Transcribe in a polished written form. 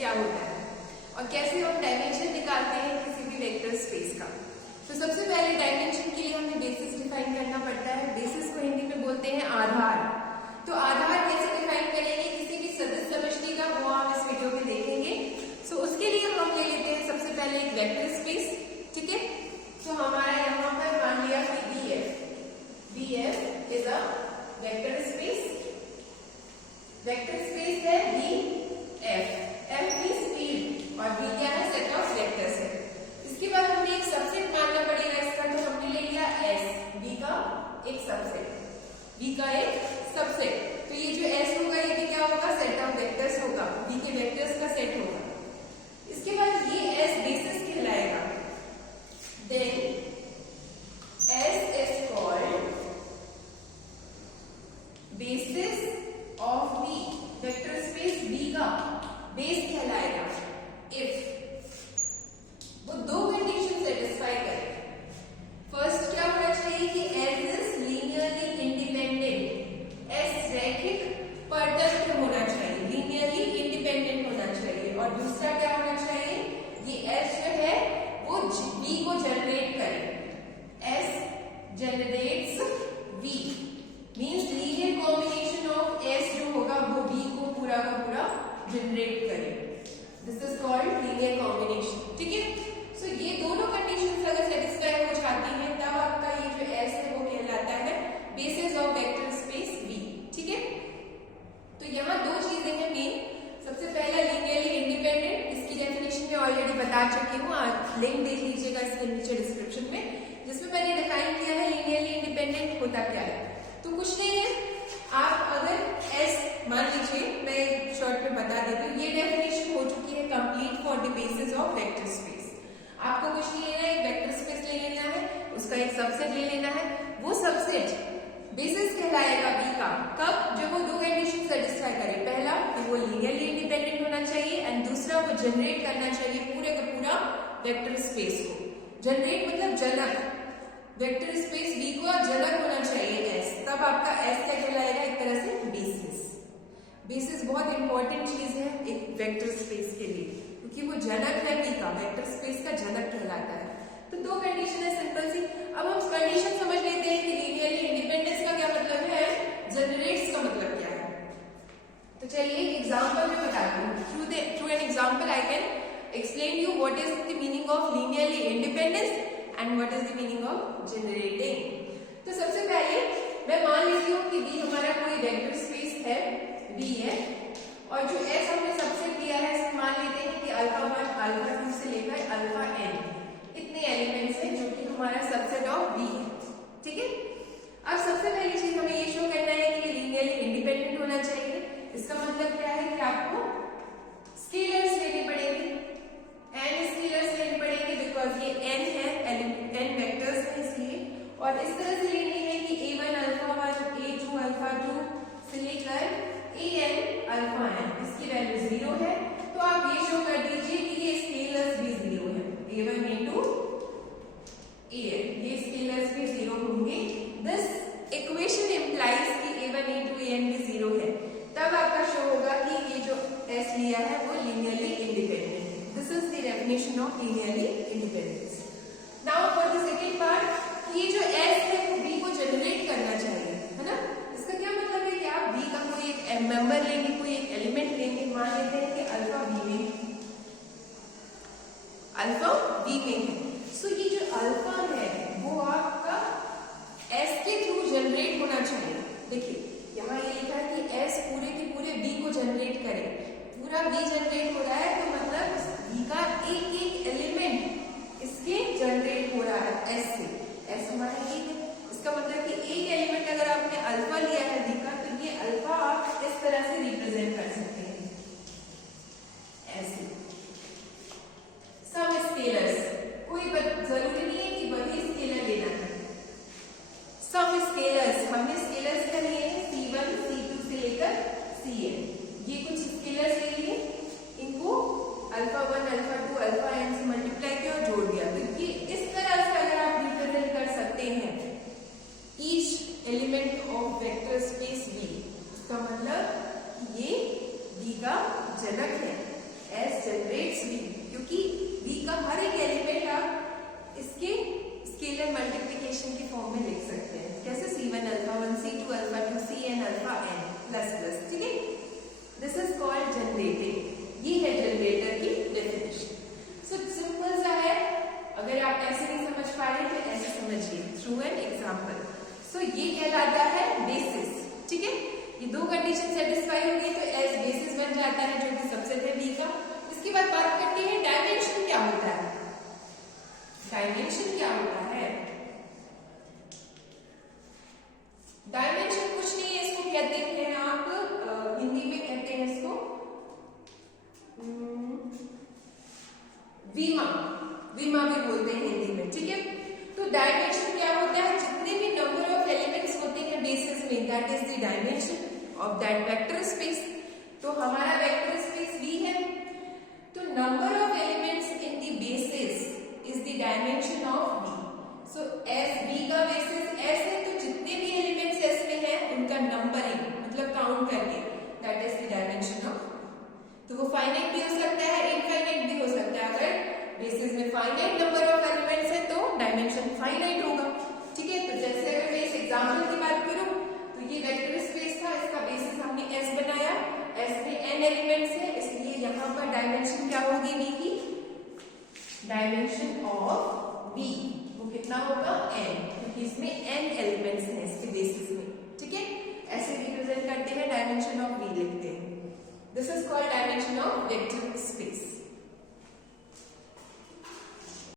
क्या होता है और कैसे हम डायमेंशन निकालते हैं किसी भी वेक्टर स्पेस का। तो सबसे पहले डायमेंशन के लिए हमें बेसिस डिफाइन करना पड़ता है। बेसिस को हिंदी में बोलते हैं आधार। तो आधार कैसे डिफाइन करेंगे किसी भी सदिश समष्टि का, वो हम इस वीडियो में देखेंगे। सो उसके लिए हम ले लेते हैं सबसे पहले एक वेक्टर स्पेस, ठीक है। तो हमारा यहाँ पर मान लिया कि BF is a vector space. Vector space है BF, F मींस फील्ड और B क्या है, सेट ऑफ वेक्टर्स है। इसके बाद हमें एक सबसेट मानना पड़ेगा इसका, तो हमने ले लिया S, B का एक सबसेट, B का एक सबसेट। तो ये जो S होगा ये भी क्या होगा, सेट ऑफ वेक्टर्स होगा, B के वेक्टर्स का सेट होगा। इसके बाद ये S बेसिस कहलाएगा। Then S is called basis of B, vector space B का बेस कहलाएगा if वो दो कंडीशन सेटिस्फाई करे। फर्स्ट क्या होना चाहिए कि S is linearly independent, S रैखिक परतंत्र होना चाहिए, linearly independent होना चाहिए। और दूसरा क्या होना चाहिए, ये S जो है वो B को जनरेट करे। S generates B means linear combination of S जो होगा वो B को पूरा का पूरा जनरेट करे। This is called linear combination, ठीक है। सो ये दोनों कंडीशंस अगर सेटिस्फाई हो जाती हैं तब आपका ये जो S है वो कहलाता है basis of vector space B, ठीक है। तो यहाँ दो चीजें हैं मेन। सबसे पहला लीनियरली इंडिपेंडेंट, इसकी डेफिनेशन में ऑलरेडी बता चुकी हूँ, लिंक देख लीजिएगा इसके नीचे डिस्क्रिप्शन में, जिसमें मैंने डिफाइन किया है लीनियरली इंडिपेंडेंट होता क्या है। तो कुछ नहीं है, आप अगर S मान लीजिए, मैं शॉर्ट में बता देती हूँ, ये डेफिनेशन हो चुकी है complete for the basis of vector space. आपको कुछ नहीं लेना है, एक वेक्टर स्पेस ले लेना है, उसका एक सबसेट ले लेना है, वो सबसेट बेसिस कहलाएगा B का। कब, जब वो दो कंडीशन सेटिस्फाई करे। पहला कि वो लीनियरली इंडिपेंडेंट होना चाहिए एंड दूसरा वो जनरेट करना चाहिए पूरे का पूरा वेक्टर स्पेस को। जनरेट मतलब जनक, वेक्टर स्पेस B को जनक होना चाहिए S, तब आपका S क्या कहलाएगा, एक तरह से बेसिस। बेसिस बहुत इंपॉर्टेंट चीज है एक वेक्टर स्पेस के लिए, क्योंकि वो जनक है B का, वेक्टर स्पेस का जनक कहलाता है। तो दो कंडीशन है सिंपल सी। अब हम कंडीशन समझ लेते हैं कि लीनियरली इंडिपेंडेंस का क्या मतलब है, जनरेट्स का मतलब क्या है। तो चलिए एक एग्जांपल में बताती हूँ। Through an example I can explain you what is the meaning of linearly independence and what is the meaning of generating. तो सबसे पहले मैं मान लेती हूँ कि B हमारा कोई वेक्टर स्पेस है, B है, और जो S हमने सबसे दिया है इसमें मान लेते हैं कि अल्फा 1 अल्फा 2 से लेकर अल्फा n इतने एलिमेंट्स हैं जो कि हमारा सबसेट ऑफ B है, ठीक है। अब सबसे पहली चीज हमें ये शो करना है कि ये लीनियरली इंडिपेंडेंट होना चाहिए। इसका मतलब क्या है कि आपको स्केलर्स लेने पड़ेंगे, n स्केलर्स लेने पड़ेंगे, बिकॉज ये n है, n वेक्टर्स है इसलिए। और इस तरह से लेनी है कि a1 अल्फा 1, a2 अल्फा 2 से लेकर an अल्फा n, इसकी वैल्यू 0 है। तो आप ये शो कर दीजिए कि ये स्केलर्स भी 0 है, a1 into an, ये स्केलर्स भी 0 होंगे। दिस इक्वेशन इंप्लाइज कि a1 into an भी 0 है, तब आपका शो होगा कि ये जो S लिया है वो लीनियरली इंडिपेंडेंट है। This is the definition of linearly independence. Now for the second part, ये जो S है वो B को जनरेट करना चाहिए, है ना। इसका क्या मतलब है कि आप B का कोई एक मेंबर लेंगे, कोई एक एलिमेंट लेंगे, मान लेते हैं कि अल्फा B में है। सो ये जो अल्फा है वो आपका S के थ्रू जनरेट होना चाहिए। देखिए यहाँ ये लिखा है कि S पूरे के पूरे B को जनरेट करे, पूरा B जनरेट हो रहा है, तो मतलब B का एक एक एलिमेंट इसके जनरेट हो रहा है S से। S हमारा ये है, इसका मतलब कि एक एलिमेंट अगर आपने अल्फा लिया है B का, तो ये अल्फा आप इस तरह से रिप्रेजेंट कर सकते हैं ऐसे। सम स्केलर्स, कोई जरूरी नहीं है कि वही स्केलर लेना है। सम स्केलर्स, हमने स्केलर्स क्या लिए हैं, C1 C2 से लेकर Cn, ये कुछ स्केलर्स ले लिए। विमा, विमा भी बोलते हैं हिंदी में, ठीक है। तो डायमेंशन क्या होता है, जितने भी नंबर ऑफ एलिमेंट्स होते हैं बेसिस में, that is the dimension of that vector space. तो हमारा वेक्टर स्पेस V है, तो number of elements in the basis is the dimension of V। So S V का बेसिस S है, तो जितने भी एलिमेंट्स S में हैं उनका नंबरिंग मतलब काउंट करके, that is the dimension of. तो वो फाइनाइट भी हो सकता है, इनफाइनाइट भी हो सकता है। अगर बेसिस में फाइनाइट नंबर ऑफ एलिमेंट्स है तो डायमेंशन फाइनाइट होगा, ठीक है। तो जैसे अगर मैं इस एग्जांपल की बात करूं तो ये वेक्टर स्पेस था, इसका बेसिस हमने S बनाया, S में n एलिमेंट्स है, इसलिए यहाँ पर डायमेंशन क्या होगी V की, डायमेंशन ऑफ V वो कितना होगा n, क्योंकि इसमें n एलिमेंट्स हैं इसके बेसिस में, ठीक है। ऐसे रिप्रेजेंट करते हैं, डायमेंशन ऑफ V लिखते हैं। This is called dimension of vector space.